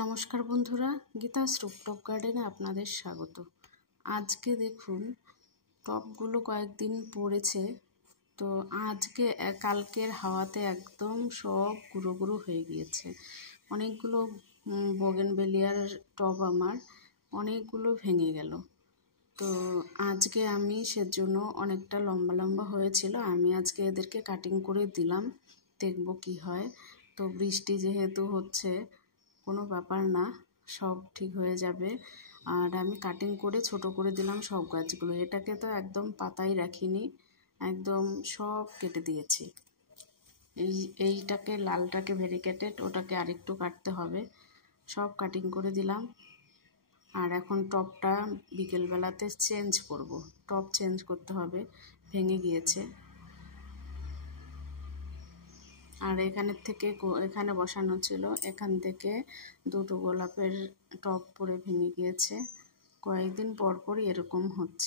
নমস্কার বন্ধুরা, গীতাস রুফটপ গার্ডেনে আপনাদের স্বাগত। আজকে দেখুন টবগুলো কয়েকদিন পড়েছে, তো আজকে কালকের হাওয়াতে একদম সব গুঁড়ো গুঁড়ো হয়ে গিয়েছে। অনেকগুলো বোগেনভেলিয়ার টব আমার অনেকগুলো ভেঙে গেল। তো আজকে আমি সেজন্য অনেকটা লম্বা লম্বা হয়েছিল, আমি আজকে এদেরকে কাটিং করে দিলাম, দেখব কি হয়। তো বৃষ্টি যেহেতু হচ্ছে কোনো ব্যাপার না, সব ঠিক হয়ে যাবে। আর আমি কাটিং করে ছোট করে দিলাম সব গাছগুলো। এটাকে তো একদম পাতাই রাখিনি, একদম সব কেটে দিয়েছি। এইটাকে লালটাকে ভেরিকেটেড, ওটাকে আরেকটু কাটতে হবে। সব কাটিং করে দিলাম। আর এখন টবটা বিকেলবেলাতে চেঞ্জ করব, টব চেঞ্জ করতে হবে, ভেঙে গিয়েছে। আর এখানে বসানো ছিল, এখান থেকে দুটো গোলাপের টব পরে ভেঙে গিয়েছে। কয়েকদিন পর পরই এরকম হচ্ছে।